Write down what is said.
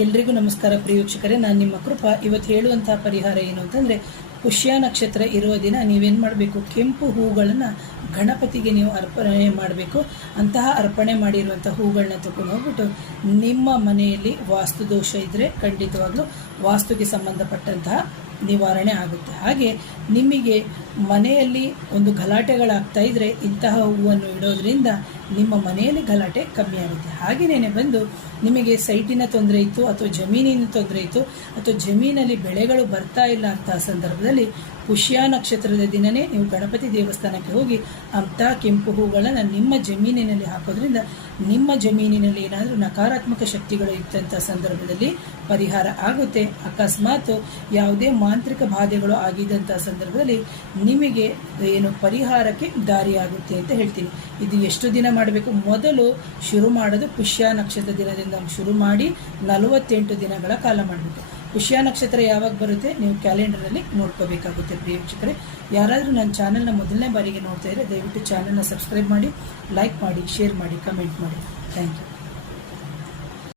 ಎಲ್ರಿಗೂ ನಮಸ್ಕಾರ ಪ್ರಿಯ ವೀಕ್ಷಕರೇ, ನಾನು ನಿಮ್ಮ ಕೃಪಾ. ಇವತ್ತು ಹೇಳುವಂತಹ ಪರಿಹಾರ ಏನು ಅಂತಂದರೆ, ಪುಷ್ಯ ನಕ್ಷತ್ರ ಇರುವ ದಿನ ನೀವೇನು ಮಾಡಬೇಕು, ಕೆಂಪು ಹೂಗಳನ್ನು ಗಣಪತಿಗೆ ನೀವು ಅರ್ಪಣೆ ಮಾಡಬೇಕು. ಅಂತಹ ಅರ್ಪಣೆ ಮಾಡಿರುವಂಥ ಹೂಗಳನ್ನ ತಗೊಂಡು ಹೋಗ್ಬಿಟ್ಟು ನಿಮ್ಮ ಮನೆಯಲ್ಲಿ ವಾಸ್ತು ದೋಷ ಇದ್ದರೆ ಖಂಡಿತವಾಗ್ಲೂ ವಾಸ್ತುಗೆ ಸಂಬಂಧಪಟ್ಟಂತಹ ನಿವಾರಣೆ ಆಗುತ್ತೆ. ಹಾಗೆ ನಿಮಗೆ ಮನೆಯಲ್ಲಿ ಒಂದು ಗಲಾಟೆಗಳಾಗ್ತಾ ಇದ್ದರೆ ಇಂತಹ ಹೂವನ್ನು ಇಡೋದ್ರಿಂದ ನಿಮ್ಮ ಮನೆಯಲ್ಲಿ ಗಲಾಟೆ ಕಮ್ಮಿ ಆಗುತ್ತೆ. ಹಾಗೆಯೇ ಬಂದು ನಿಮಗೆ ಸೈಟಿನ ತೊಂದರೆ ಇತ್ತು ಅಥವಾ ಜಮೀನಿನ ತೊಂದರೆ ಇತ್ತು ಅಥವಾ ಜಮೀನಲ್ಲಿ ಬೆಳೆಗಳು ಬರ್ತಾ ಇಲ್ಲ ಅಂತಹ ಸಂದರ್ಭದಲ್ಲಿ ಪುಷ್ಯ ನಕ್ಷತ್ರದ ದಿನವೇ ನೀವು ಗಣಪತಿ ದೇವಸ್ಥಾನಕ್ಕೆ ಹೋಗಿ ಅಂತಹ ಕೆಂಪು ಹೂಗಳನ್ನು ನಿಮ್ಮ ಜಮೀನಿನಲ್ಲಿ ಹಾಕೋದ್ರಿಂದ ನಿಮ್ಮ ಜಮೀನಿನಲ್ಲಿ ಏನಾದರೂ ನಕಾರಾತ್ಮಕ ಶಕ್ತಿಗಳು ಇದ್ದಂಥ ಸಂದರ್ಭದಲ್ಲಿ ಪರಿಹಾರ ಆಗುತ್ತೆ. ಅಕಸ್ಮಾತ್ ಯಾವುದೇ ಮಾಂತ್ರಿಕ ಬಾಧೆಗಳು ಆಗಿದ್ದಂಥ ಸಂದರ್ಭದಲ್ಲಿ ನಿಮಗೆ ಏನು ಪರಿಹಾರಕ್ಕೆ ದಾರಿಯಾಗುತ್ತೆ ಅಂತ ಹೇಳ್ತೀನಿ. ಇದು ಎಷ್ಟು ದಿನ ಮಾಡಬೇಕು? ಮೊದಲು ಶುರು ಮಾಡೋದು ಪುಷ್ಯ ನಕ್ಷತ್ರ ದಿನದಿಂದ ಶುರು ಮಾಡಿ 48 ದಿನಗಳ ಕಾಲ ಮಾಡಬೇಕು. ಪುಷ್ಯ ನಕ್ಷತ್ರ ಯಾವಾಗ ಬರುತ್ತೆ ನೀವು ಕ್ಯಾಲೆಂಡರಲ್ಲಿ ನೋಡ್ಕೋಬೇಕಾಗುತ್ತೆ. ಪ್ರಿಯ ವೀಕ್ಷಕರೇ, ಯಾರಾದರೂ ನನ್ನ ಚಾನಲ್ನ ಮೊದಲನೇ ಬಾರಿಗೆ ನೋಡ್ತಾ ಇದ್ದರೆ ದಯವಿಟ್ಟು ಚಾನಲ್ನ ಸಬ್ಸ್ಕ್ರೈಬ್ ಮಾಡಿ, ಲೈಕ್ ಮಾಡಿ, ಶೇರ್ ಮಾಡಿ, ಕಮೆಂಟ್ ಮಾಡಿ. Thank you.